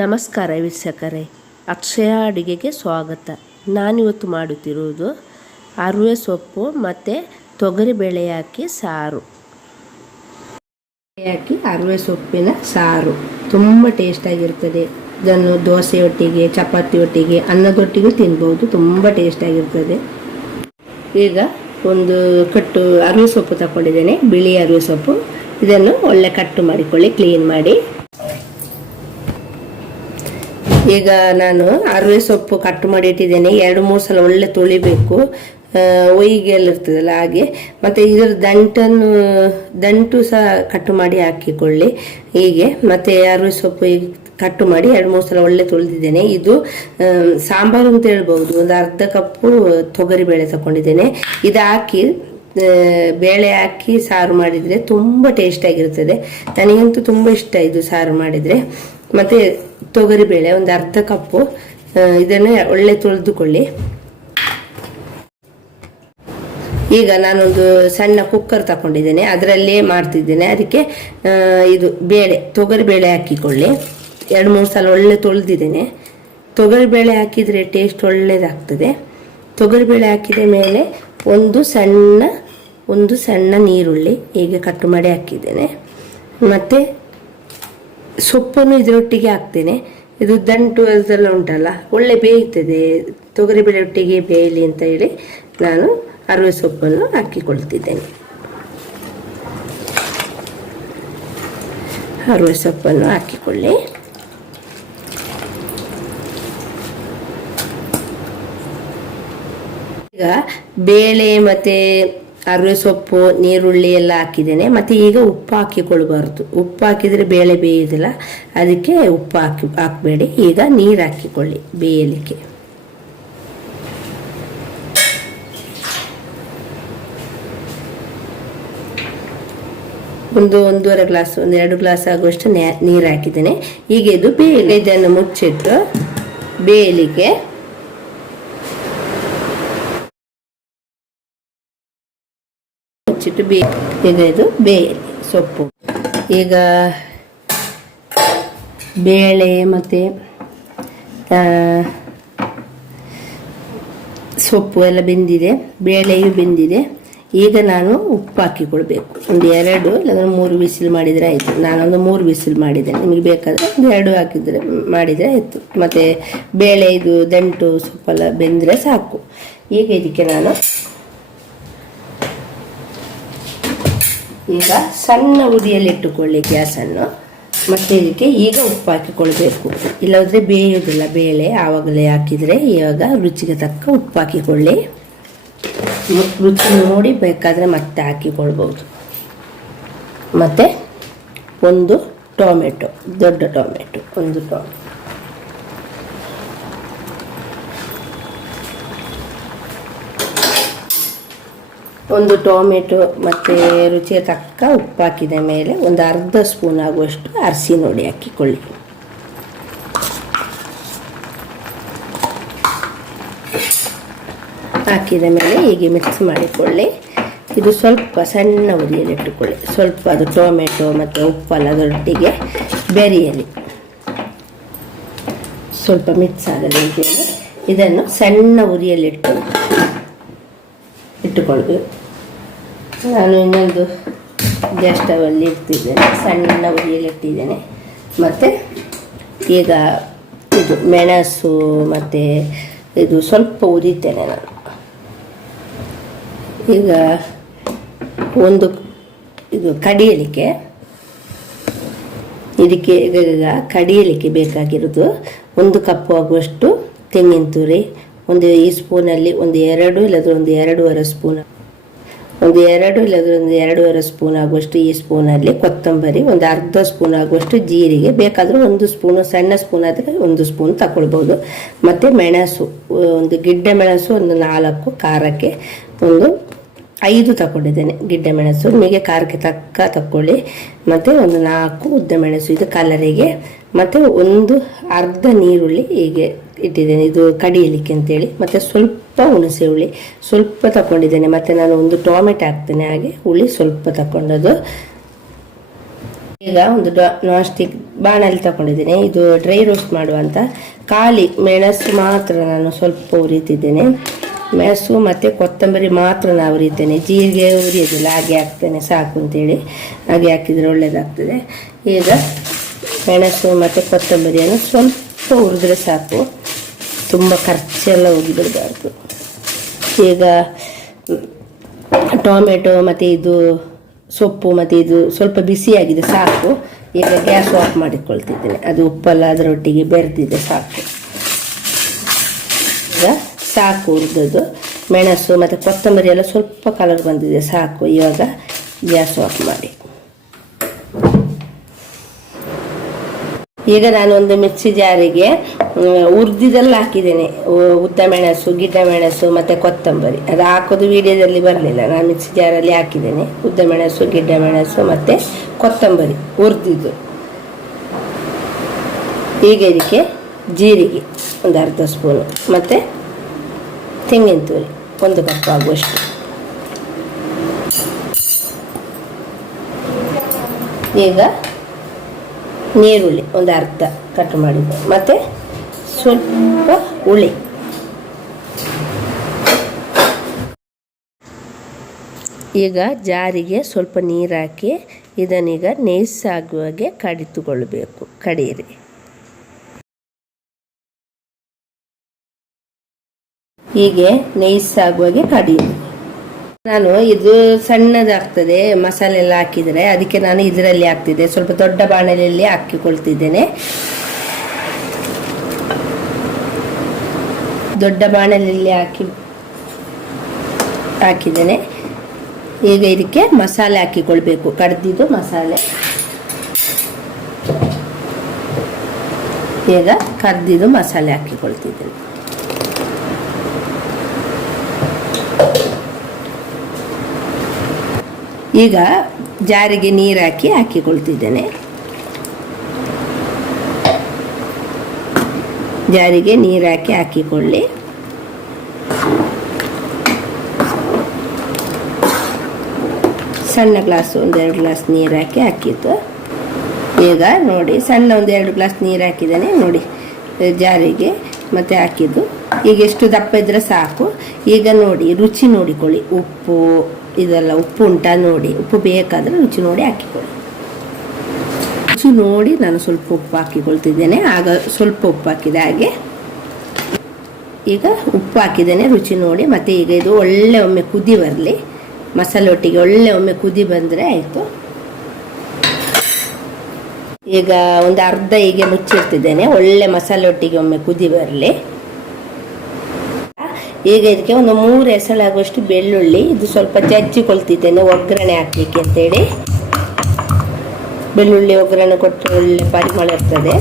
ನಮಸ್ಕಾರ ವೀಕ್ಷಕರೇ. ಅಕ್ಷಯ ಅಡುಗೆಗೆ ಸ್ವಾಗತ. ನಾನಿವತ್ತು ಮಾಡುತ್ತಿರುವುದು ಅರುವೆ ಸೊಪ್ಪು ಮತ್ತು ತೊಗರಿಬೇಳೆ ಹಾಕಿ ಸಾರು. ಹಾಕಿ ಅರಿವೆ ಸೊಪ್ಪಿನ ಸಾರು. ತುಂಬ ಟೇಸ್ಟಾಗಿರ್ತದೆ ಇದನ್ನು ದೋಸೆಯೊಟ್ಟಿಗೆ, ಚಪಾತಿಯೊಟ್ಟಿಗೆ, ಅನ್ನದೊಟ್ಟಿಗೂ ತಿನ್ಬೋದು. ತುಂಬ ಟೇಸ್ಟಾಗಿರ್ತದೆ ಈಗ ಒಂದು ಕಟ್ಟು ಅರಿವೆ ಸೊಪ್ಪು ತಗೊಂಡಿದ್ದೇನೆ ಬಿಳಿ ಅರಿವೆ ಸೊಪ್ಪು. ಇದನ್ನು ಒಳ್ಳೆ ಕಟ್ಟು ಮಾಡಿಕೊಳ್ಳಿ ಕ್ಲೀನ್ ಮಾಡಿ. ಈಗ ನಾನು ಅರವೆ ಸೊಪ್ಪು ಕಟ್ ಮಾಡಿ ಇಟ್ಟಿದ್ದೇನೆ. ಎರಡು, ಮೂರು ಸಲ ಒಳ್ಳೆ ತೊಳಿಬೇಕು ಒಯ್ಗೆ ಎಲ್ಲ ಇರ್ತದಲ್ಲ ಹಾಗೆ. ಮತ್ತು ಇದರ ದಂಟನ್ನು, ದಂಟು ಸಹ ಕಟ್ ಮಾಡಿ ಹಾಕಿಕೊಳ್ಳಿ. ಹೀಗೆ. ಮತ್ತು ಅರವೆ ಸೊಪ್ಪು ಕಟ್ಟು ಮಾಡಿ ಎರಡು, ಮೂರು ಸಲ ಒಳ್ಳೆ ತೊಳೆದಿದ್ದೇನೆ. ಇದು ಸಾಂಬಾರು ಅಂತ ಹೇಳ್ಬೋದು ಒಂದು ಅರ್ಧ ಕಪ್ಪು ತೊಗರಿಬೇಳೆ ತಗೊಂಡಿದ್ದೇನೆ. ಇದು ಹಾಕಿ ಬೇಳೆ ಹಾಕಿ ಸಾರು ಮಾಡಿದರೆ ತುಂಬ ಟೇಸ್ಟಾಗಿರ್ತದೆ ನನಗಂತೂ ತುಂಬ ಇಷ್ಟ ಇದು ಸಾರು ಮಾಡಿದರೆ. ಮತ್ತು ತೊಗರಿಬೇಳೆ ಒಂದು ಅರ್ಧ ಕಪ್ಪು ಇದನ್ನು ಒಳ್ಳೆ ತೊಳೆದುಕೊಳ್ಳಿ. ಈಗ ನಾನೊಂದು ಸಣ್ಣ ಕುಕ್ಕರ್ ತಗೊಂಡಿದ್ದೇನೆ, ಅದರಲ್ಲೇ ಮಾಡ್ತಿದ್ದೇನೆ. ಅದಕ್ಕೆ ಇದು ಬೇಳೆ, ತೊಗರಿ ಬೇಳೆ ಹಾಕಿಕೊಳ್ಳಿ. ಎರಡು, ಮೂರು ಸಲ ಒಳ್ಳೆ ತೊಳೆದಿದ್ದೇನೆ. ತೊಗರಿ ಬೇಳೆ ಹಾಕಿದರೆ ಟೇಸ್ಟ್ ಒಳ್ಳೆಯದಾಗ್ತದೆ ತೊಗರಿಬೇಳೆ ಹಾಕಿದ ಮೇಲೆ ಒಂದು ಸಣ್ಣ ಒಂದು ಸಣ್ಣ ನೀರುಳ್ಳಿ ಹೀಗೆ ಕಟ್ಟು ಮಾಡಿ ಹಾಕಿದ್ದೇನೆ. ಮತ್ತು ಸೊಪ್ಪನ್ನು ಇದರೊಟ್ಟಿಗೆ ಹಾಕ್ತೇನೆ. ಇದು ದಂಟು ಅದೆಲ್ಲ ಉಂಟಲ್ಲ, ಒಳ್ಳೆ ಬೇಯ್ತದೆ ತೊಗರಿಬೇಳೆ ಒಟ್ಟಿಗೆ ಬೇಯಲಿ ಅಂತ ಹೇಳಿ ನಾನು ಅರವೆ ಸೊಪ್ಪನ್ನು ಹಾಕಿಕೊಳ್ತಿದ್ದೇನೆ. ಅರವೆ ಸೊಪ್ಪನ್ನು ಹಾಕಿಕೊಳ್ಳಿ. ಈಗ ಬೇಳೆ ಮತ್ತೆ ಅರಿವೆ ಸೊಪ್ಪು, ನೀರುಳ್ಳಿ ಎಲ್ಲ ಹಾಕಿದ್ದೇನೆ. ಮತ್ತೆ ಈಗ ಉಪ್ಪು ಹಾಕಿಕೊಳ್ಬಾರ್ದು ಉಪ್ಪು ಹಾಕಿದ್ರೆ ಬೇಳೆ ಬೇಯೋದಿಲ್ಲ. ಅದಕ್ಕೆ ಉಪ್ಪು ಹಾಕಿ ಹಾಕಬೇಡಿ. ಈಗ ನೀರು ಹಾಕಿಕೊಳ್ಳಿ ಬೇಯಲಿಕ್ಕೆ. ಒಂದು ಒಂದೂವರೆ ಗ್ಲಾಸ್, ಒಂದು ಎರಡು ಗ್ಲಾಸ್ ಆಗುವಷ್ಟು ನೀರು ಹಾಕಿದ್ದೇನೆ. ಈಗ ಇದು ಬೇಯಲಿ ಇದನ್ನು ಮುಚ್ಚಿಟ್ಟು ಬೇಯಲಿಕ್ಕೆ ಮುಚ್ಚಿಟ್ಟು ಬೇ, ಈಗ ಇದು ಬೇಯಲಿ ಸೊಪ್ಪು. ಈಗ ಬೇಳೆ ಮತ್ತು ಸೊಪ್ಪು ಎಲ್ಲ ಬೆಂದಿದೆ, ಬೇಳೆಯು ಬೆಂದಿದೆ. ಈಗ ನಾನು ಉಪ್ಪು ಹಾಕಿಕೊಳ್ಬೇಕು. ಒಂದು ಎರಡು, ಇಲ್ಲಾಂದ್ರೆ ಮೂರು ಬಿಸಿಲು ಮಾಡಿದರೆ ಆಯಿತು. ನಾನೊಂದು ಮೂರು ಬಿಸಿಲು ಮಾಡಿದೆ ನಿಮಗೆ ಬೇಕಾದರೆ ಒಂದು ಎರಡು ಹಾಕಿದರೆ, ಮಾಡಿದರೆ ಆಯಿತು. ಮತ್ತು ಬೇಳೆ ಇದು, ದಂಟು ಸೊಪ್ಪೆಲ್ಲ ಬೆಂದರೆ ಸಾಕು. ಈಗ ಇದಕ್ಕೆ ನಾನು ಈಗ ಸಣ್ಣ ಉರಿಯಲ್ಲಿ ಇಟ್ಟುಕೊಳ್ಳಿ ಗ್ಯಾಸನ್ನು. ಮತ್ತೆ ಇದಕ್ಕೆ ಈಗ ಉಪ್ಪು ಹಾಕಿಕೊಳ್ಬೇಕು. ಇಲ್ಲದ್ರೆ ಬೇಯೋದಿಲ್ಲ ಬೇಳೆ ಆವಾಗಲೇ ಹಾಕಿದರೆ ಇವಾಗ ರುಚಿಗೆ ತಕ್ಕ ಉಪ್ಪು ಹಾಕಿಕೊಳ್ಳಿ. ರುಚಿ ನೋಡಿ ಬೇಕಾದರೆ ಮತ್ತೆ ಹಾಕಿಕೊಳ್ಬೋದು. ಮತ್ತು ಒಂದು ಟೊಮೆಟೊ, ದೊಡ್ಡ ಟೊಮೆಟೊ, ಒಂದು ಟೊಮೆಟೊ. ಒಂದು ಟೊಮೆಟೊ ಮತ್ತು ರುಚಿಗೆ ತಕ್ಕ ಉಪ್ಪು ಹಾಕಿದ ಮೇಲೆ ಒಂದು ಅರ್ಧ ಸ್ಪೂನ್ ಆಗುವಷ್ಟು ಅರಸಿ ನೋಡಿ ಹಾಕಿಕೊಳ್ಳಿ. ಹಾಕಿದ ಮೇಲೆ ಹೀಗೆ ಮಿಕ್ಸ್ ಮಾಡಿಕೊಳ್ಳಿ. ಇದು ಸ್ವಲ್ಪ ಸಣ್ಣ ಉರಿಯಲ್ಲಿಟ್ಟುಕೊಳ್ಳಿ ಸ್ವಲ್ಪ ಅದು ಟೊಮೆಟೊ ಮತ್ತು ಉಪ್ಪೆಲ್ಲ ಅದರೊಟ್ಟಿಗೆ ಬೆರೆಯಲಿ. ಸ್ವಲ್ಪ ಮಿಕ್ಸ್ ಅಂತೇಳಿ ಇದನ್ನು ಸಣ್ಣ ಉರಿಯಲ್ಲಿಟ್ಟು ಇಟ್ಟುಕೊಳ್ಬೇಕು ನಾನು ಇನ್ನೊಂದು ಗ್ಯಾಸ್ ಸ್ಟವಲ್ಲಿ ಇಡ್ತಿದ್ದೇನೆ ಸಣ್ಣ ಉರಿಯಲ್ಲಿ ಇಟ್ಟಿದ್ದೇನೆ. ಮತ್ತು ಈಗ ಇದು ಮೆಣಸು, ಮತ್ತು ಇದು ಸ್ವಲ್ಪ ಉರಿತೇನೆ ನಾನು. ಈಗ ಒಂದು ಇದು ಕಡಿಯಲಿಕ್ಕೆ, ಇದಕ್ಕೆ ಈಗ ಕಡಿಯಲಿಕ್ಕೆ ಬೇಕಾಗಿರೋದು ಒಂದು ಕಪ್ಪು ಆಗುವಷ್ಟು ತೆಂಗಿನ ತುರಿ ಒಂದು ಈ ಸ್ಪೂನಲ್ಲಿ ಒಂದು ಎರಡು ಇಲ್ಲದ್ರೆ ಒಂದು ಎರಡೂವರೆ ಸ್ಪೂನ್. ಒಂದು ಎರಡು ಇಲ್ಲದ್ರೆ ಒಂದು ಎರಡೂವರೆ ಸ್ಪೂನ್ ಆಗುವಷ್ಟು ಈ ಸ್ಪೂನಲ್ಲಿ ಕೊತ್ತಂಬರಿ, ಒಂದು ಅರ್ಧ ಸ್ಪೂನ್ ಆಗುವಷ್ಟು ಜೀರಿಗೆ, ಬೇಕಾದರೂ ಒಂದು ಸ್ಪೂನು, ಸಣ್ಣ ಸ್ಪೂನ್ ಆದರೆ ಒಂದು ಸ್ಪೂನ್ ತಗೊಳ್ಬೋದು. ಮತ್ತು ಮೆಣಸು, ಒಂದು ಗಿಡ್ಡೆ ಮೆಣಸು ಒಂದು ನಾಲ್ಕು, ಖಾರಕ್ಕೆ ಒಂದು ಐದು ತಗೊಂಡಿದ್ದೇನೆ ಗಿಡ್ಡ ಮೆಣಸು, ನಿಮಗೆ ಖಾರಕ್ಕೆ ತಕ್ಕ ತಕ್ಕೊಳ್ಳಿ. ಮತ್ತು ಒಂದು ನಾಲ್ಕು ಉದ್ದ ಮೆಣಸು, ಇದು ಕಲರಿಗೆ ಮತ್ತು ಒಂದು ಅರ್ಧ ನೀರುಳ್ಳಿ ಹೀಗೆ ಇಟ್ಟಿದ್ದೇನೆ. ಇದು ಕಡಿಯಲಿಕ್ಕೆ ಅಂತೇಳಿ. ಮತ್ತು ಸ್ವಲ್ಪ ಹುಣಸೆ ಹುಳಿ, ಸ್ವಲ್ಪ ತಗೊಂಡಿದ್ದೇನೆ ಮತ್ತು ನಾನು ಒಂದು ಟೊಮೆಟೊ ಹಾಕ್ತೇನೆ ಹಾಗೆ. ಹುಳಿ ಸ್ವಲ್ಪ ತಗೊಂಡದ್ದು ಈಗ ಒಂದು ನಾನ್ ಸ್ಟಿಕ್ ಬಾಣಲಿ ತಗೊಂಡಿದ್ದೇನೆ ಇದು ಡ್ರೈ ರೋಸ್ಟ್ ಮಾಡುವಂಥ ಖಾಲಿ ಮೆಣಸು ಮಾತ್ರ ನಾನು ಸ್ವಲ್ಪ ಉರಿತಿದ್ದೇನೆ ಮೆಣಸು ಮತ್ತು ಕೊತ್ತಂಬರಿ ಮಾತ್ರ ನಾವು ಉರಿತೇನೆ ಜೀರಿಗೆ ಉರಿಯೋದಿಲ್ಲ ಹಾಗೆ ಹಾಕ್ತೇನೆ, ಸಾಕು ಅಂತೇಳಿ. ಹಾಗೆ ಹಾಕಿದರೆ ಒಳ್ಳೆಯದಾಗ್ತದೆ ಈಗ ಮೆಣಸು ಮತ್ತು ಕೊತ್ತಂಬರಿಯನ್ನು ಸ್ವಲ್ಪ ಹುರಿದ್ರೆ ಸಾಕು. ತುಂಬ ಖರ್ಚೆಲ್ಲ ಹೋಗಿಬಿಡಬಾರ್ದು. ಈಗ ಟೊಮೆಟೊ ಮತ್ತು ಇದು ಸೊಪ್ಪು ಮತ್ತು ಇದು ಸ್ವಲ್ಪ ಬಿಸಿಯಾಗಿದೆ, ಸಾಕು. ಈಗ ಗ್ಯಾಸ್ ಆಫ್ ಮಾಡಿಕೊಳ್ತಿದ್ದೇನೆ. ಅದು ಉಪ್ಪೆಲ್ಲ ಅದರೊಟ್ಟಿಗೆ ಬೆರೆದಿದೆ ಸಾಕು. ಈಗ ಸಾಕು ಉರಿದದ್ದು. ಮೆಣಸು ಮತ್ತು ಕೊತ್ತಂಬರಿ ಎಲ್ಲ ಸ್ವಲ್ಪ ಕಲರ್ ಬಂದಿದೆ, ಸಾಕು. ಇವಾಗ ಗ್ಯಾಸ್ ಆಫ್ ಮಾಡಿ. ಈಗ ನಾನು ಒಂದು ಮಿಕ್ಸಿ ಜಾರಿಗೆ ಉರ್ದಿದೆಲ್ಲ ಹಾಕಿದ್ದೇನೆ. ಉದ್ದ ಮೆಣಸು, ಗಿಡ್ಡ ಮೆಣಸು ಮತ್ತು ಕೊತ್ತಂಬರಿ. ಅದು ಹಾಕೋದು ವಿಡಿಯೋದಲ್ಲಿ ಬರಲಿಲ್ಲ. ನಾನು ಮಿಕ್ಸಿ ಜಾರಲ್ಲಿ ಹಾಕಿದ್ದೇನೆ. ಉದ್ದ ಮೆಣಸು, ಗಿಡ್ಡ ಮೆಣಸು ಮತ್ತು ಕೊತ್ತಂಬರಿ ಹುರಿದಿದ್ದು ಈಗ ಇದಕ್ಕೆ ಜೀರಿಗೆ, ಒಂದು ಅರ್ಧ ಸ್ಪೂನು ಮತ್ತು ತೆಂಗಿನ ತುರಿ ಒಂದು ಕಪ್ ಆಗುವಷ್ಟು ಈಗ ನೀರುಳ್ಳಿ, ಒಂದು ಅರ್ಧ ಕಟ್ ಮಾಡಿದ್ದು. ಮತ್ತು ಸ್ವಲ್ಪ ಹುಳಿ. ಈಗ ಜಾರಿಗೆ ಸ್ವಲ್ಪ ನೀರು ಹಾಕಿ, ಇದನ್ನೀಗ ನೈಸಾಗುವಾಗೆ ಕಡಿತುಕೊಳ್ಬೇಕು. ಕಡಿಯಿರಿ. ಹೀಗೆ ನೈಸಾಗುವಾಗೆ ಕಡಿಯೋದು ನಾನು ಇದು ಸಣ್ಣದಾಗ್ತದೆ, ಮಸಾಲೆ ಎಲ್ಲ ಹಾಕಿದರೆ, ಅದಕ್ಕೆ ನಾನು ಇದರಲ್ಲಿ ಹಾಕ್ತಿದ್ದೆ. ಸ್ವಲ್ಪ ದೊಡ್ಡ ಬಾಣಲೆಯಲ್ಲಿ ಹಾಕಿಕೊಳ್ತಿದ್ದೇನೆ. ದೊಡ್ಡ ಬಾಣಲೆಯಲ್ಲಿ ಹಾಕಿ, ಹಾಕಿದ್ದೇನೆ. ಈಗ ಇದಕ್ಕೆ ಮಸಾಲೆ ಹಾಕಿಕೊಳ್ಬೇಕು, ಕಡ್ದಿದ್ದು ಮಸಾಲೆ. ಈಗ ಕರ್ದಿದ್ದು ಮಸಾಲೆ ಹಾಕಿಕೊಳ್ತಿದ್ದೇನೆ. ಈಗ ಜಾರಿಗೆ ನೀರು ಹಾಕಿ ಹಾಕಿಕೊಳ್ತಿದ್ದೇನೆ. ಜಾರಿಗೆ ನೀರು ಹಾಕಿ ಹಾಕಿಕೊಳ್ಳಿ. ಸಣ್ಣ ಗ್ಲಾಸ್ ಒಂದೆರಡು ಗ್ಲಾಸ್ ನೀರು ಹಾಕಿ ಹಾಕಿದ್ದು. ಈಗ ನೋಡಿ ಸಣ್ಣ ಒಂದೆರಡು ಗ್ಲಾಸ್ ನೀರು ಹಾಕಿದ್ದೇನೆ, ನೋಡಿ ಜಾರಿಗೆ ಮತ್ತೆ ಹಾಕಿದ್ದು. ಈಗ ಎಷ್ಟು ದಪ್ಪ ಇದ್ರೆ ಸಾಕು. ಈಗ ನೋಡಿ ರುಚಿ ನೋಡಿಕೊಳ್ಳಿ, ಉಪ್ಪು. ಇದೆಲ್ಲ ಉಪ್ಪು ಉಂಟಾ ನೋಡಿ, ಉಪ್ಪು ಬೇಕಾದರೆ ರುಚಿ ನೋಡಿ ಹಾಕಿಕೊಳ್ಳಿ. ರುಚಿ ನೋಡಿ ನಾನು ಸ್ವಲ್ಪ ಉಪ್ಪು ಹಾಕಿಕೊಳ್ತಿದ್ದೇನೆ. ಆಗ ಸ್ವಲ್ಪ ಉಪ್ಪು ಹಾಕಿದೆ ಹಾಗೆ ಈಗ ಉಪ್ಪು ಹಾಕಿದ್ದೇನೆ, ರುಚಿ ನೋಡಿ. ಮತ್ತು ಈಗ ಇದು ಒಳ್ಳೆ ಒಮ್ಮೆ ಕುದಿ ಬರಲಿ. ಮಸಾಲೆ ಒಟ್ಟಿಗೆ ಒಳ್ಳೆ ಒಮ್ಮೆ ಕುದಿ ಬಂದರೆ ಆಯಿತು. ಈಗ ಒಂದು ಅರ್ಧ ಹೀಗೆ ಮುಚ್ಚಿರ್ತಿದ್ದೇನೆ ಒಳ್ಳೆ ಮಸಾಲೆ ಒಟ್ಟಿಗೆ ಒಮ್ಮೆ ಕುದಿ ಬರಲಿ. ಈಗ ಇದಕ್ಕೆ ಒಂದು ಮೂರು ಎಸಳಾಗುವಷ್ಟು ಬೆಳ್ಳುಳ್ಳಿ, ಇದು ಸ್ವಲ್ಪ ಜಜ್ಜಿಕೊಳ್ತಿದ್ದೇನೆ, ಒಗ್ಗರಣೆ ಹಾಕ್ಲಿಕ್ಕೆ ಅಂತೇಳಿ. ಬೆಳ್ಳುಳ್ಳಿ ಒಗ್ಗರಣೆ ಕೊಟ್ಟರೆ ಒಳ್ಳೆ ಪರಿಮಳ ಇರ್ತದೆ.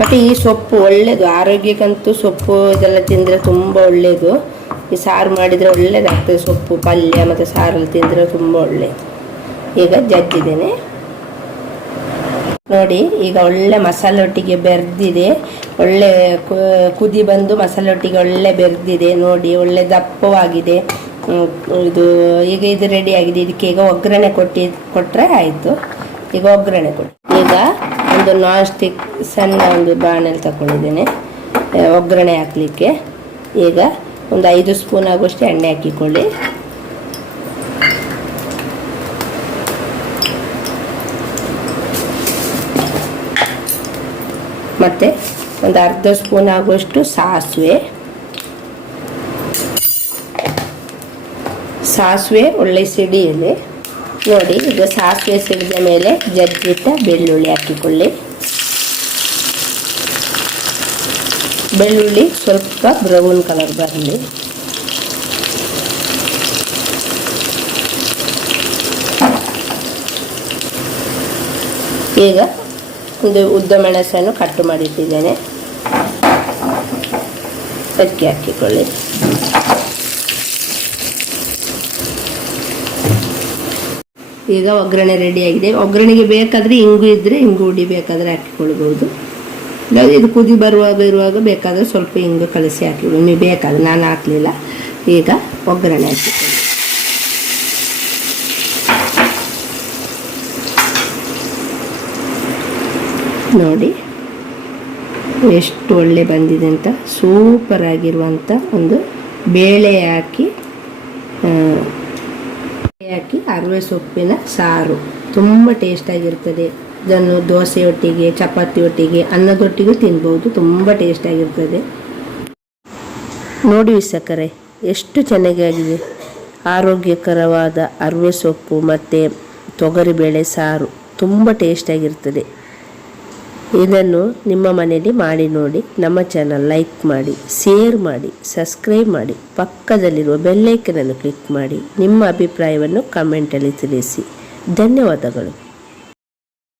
ಮತ್ತು ಈ ಸೊಪ್ಪು ಒಳ್ಳೆಯದು ಆರೋಗ್ಯಕ್ಕಂತೂ ಸೊಪ್ಪು ಇದೆಲ್ಲ ತಿಂದರೆ ತುಂಬ ಒಳ್ಳೆಯದು ಈ ಸಾರು ಮಾಡಿದರೆ ಒಳ್ಳೆಯದಾಗ್ತದೆ ಸೊಪ್ಪು, ಪಲ್ಯ ಮತ್ತು ಸಾರಲ್ಲಿ ತಿಂದರೆ ತುಂಬ ಒಳ್ಳೆಯದು ಈಗ ಜಜ್ಜಿದ್ದೇನೆ. ನೋಡಿ, ಈಗ ಒಳ್ಳೆ ಮಸಾಲೆ ಒಟ್ಟಿಗೆ ಬೆರೆದಿದೆ. ಒಳ್ಳೆ ಕುದಿ ಬಂದು ಮಸಾಲೆ ಒಟ್ಟಿಗೆ ಒಳ್ಳೆ ಬೆರೆದಿದೆ. ನೋಡಿ, ಒಳ್ಳೆ ದಪ್ಪವಾಗಿದೆ. ಇದು ಈಗ ಇದು ರೆಡಿ ಆಗಿದೆ. ಇದಕ್ಕೆ ಈಗ ಒಗ್ಗರಣೆ ಕೊಟ್ಟಿ ಕೊಟ್ಟರೆ ಆಯಿತು. ಈಗ ಒಗ್ಗರಣೆ ಕೊಟ್ಟು ಈಗ ಒಂದು ನಾನ್ ಸಣ್ಣ ಒಂದು ಬಾಣಲ್ಲಿ ತಗೊಂಡಿದ್ದೇನೆ ಒಗ್ಗರಣೆ ಹಾಕಲಿಕ್ಕೆ. ಈಗ ಒಂದು ಐದು ಸ್ಪೂನ್ ಆಗುವಷ್ಟು ಎಣ್ಣೆ ಹಾಕಿಕೊಳ್ಳಿ. ಮತ್ತು ಒಂದು ಅರ್ಧ ಸ್ಪೂನ್ ಆಗುವಷ್ಟು ಸಾಸಿವೆ. ಸಾಸಿವೆ ಒಳ್ಳೆ ಸಿಡಿಯಲ್ಲಿ ನೋಡಿ, ಈಗ ಸಾಸಿವೆ ಸಿಡಿದ ಮೇಲೆ ಜಜ್ಜಿಟ್ಟ ಬೆಳ್ಳುಳ್ಳಿ ಹಾಕಿಕೊಳ್ಳಿ. ಬೆಳ್ಳುಳ್ಳಿ ಸ್ವಲ್ಪ ಬ್ರೌನ್ ಕಲರ್ ಬರಲಿ. ಈಗ ಒಂದು ಉದ್ದ ಮೆಣಸನ್ನು ಕಟ್ಟು ಮಾಡಿಟ್ಟಿದ್ದೇನೆ. ಅಕ್ಕಿ ಹಾಕಿಕೊಳ್ಳಿ. ಈಗ ಒಗ್ಗರಣೆ ರೆಡಿಯಾಗಿದೆ ಒಗ್ಗರಣೆಗೆ ಬೇಕಾದರೆ ಇಂಗು ಇದ್ದರೆ ಇಂಗು ಹುಡಿ ಬೇಕಾದರೆ ಹಾಕಿಕೊಳ್ಬೋದು ಇದು ಕುದಿ ಬರುವಾಗ ಇರುವಾಗ ಬೇಕಾದರೆ ಸ್ವಲ್ಪ ಇಂಗು ಕಲಸಿ ಹಾಕಿ ನೀವು ಬೇಕಾದ್ರೆ, ನಾನು ಹಾಕಲಿಲ್ಲ. ಈಗ ಒಗ್ಗರಣೆ ಹಾಕಿಕೊಳ್ಳಿ. ನೋಡಿ. ಎಷ್ಟು ಒಳ್ಳೆ ಬಂದಿದೆ ಅಂತ. ಸೂಪರ್ ಆಗಿರುವಂಥ ಒಂದು ಬೇಳೆ ಹಾಕಿ ಹಾಕಿ ಅರವೆ ಸೊಪ್ಪಿನ ಸಾರು. ತುಂಬ ಟೇಸ್ಟಾಗಿರ್ತದೆ ಇದನ್ನು ದೋಸೆಯೊಟ್ಟಿಗೆ ಚಪಾತಿ ಒಟ್ಟಿಗೆ, ಅನ್ನದೊಟ್ಟಿಗೂ ತಿನ್ಬೋದು. ತುಂಬ ಟೇಸ್ಟಾಗಿರ್ತದೆ ನೋಡಿ ಸಕ್ಕರೆ ಎಷ್ಟು ಚೆನ್ನಾಗಿದೆ ಆರೋಗ್ಯಕರವಾದ ಅರವೆ ಸೊಪ್ಪು ಮತ್ತು ತೊಗರಿಬೇಳೆ ಸಾರು. ತುಂಬ ಟೇಸ್ಟಾಗಿರ್ತದೆ ಇದನ್ನು ನಿಮ್ಮ ಮನೆಯಲ್ಲಿ ಮಾಡಿ ನೋಡಿ, ನಮ್ಮ ಚಾನಲ್ ಲೈಕ್ ಮಾಡಿ ಶೇರ್ ಮಾಡಿ ಸಬ್ಸ್ಕ್ರೈಬ್ ಮಾಡಿ, ಪಕ್ಕದಲ್ಲಿರುವ ಬೆಲ್ಲೈಕನನ್ನು ಕ್ಲಿಕ್ ಮಾಡಿ, ನಿಮ್ಮ ಅಭಿಪ್ರಾಯವನ್ನು ಕಮೆಂಟಲ್ಲಿ ತಿಳಿಸಿ. ಧನ್ಯವಾದಗಳು.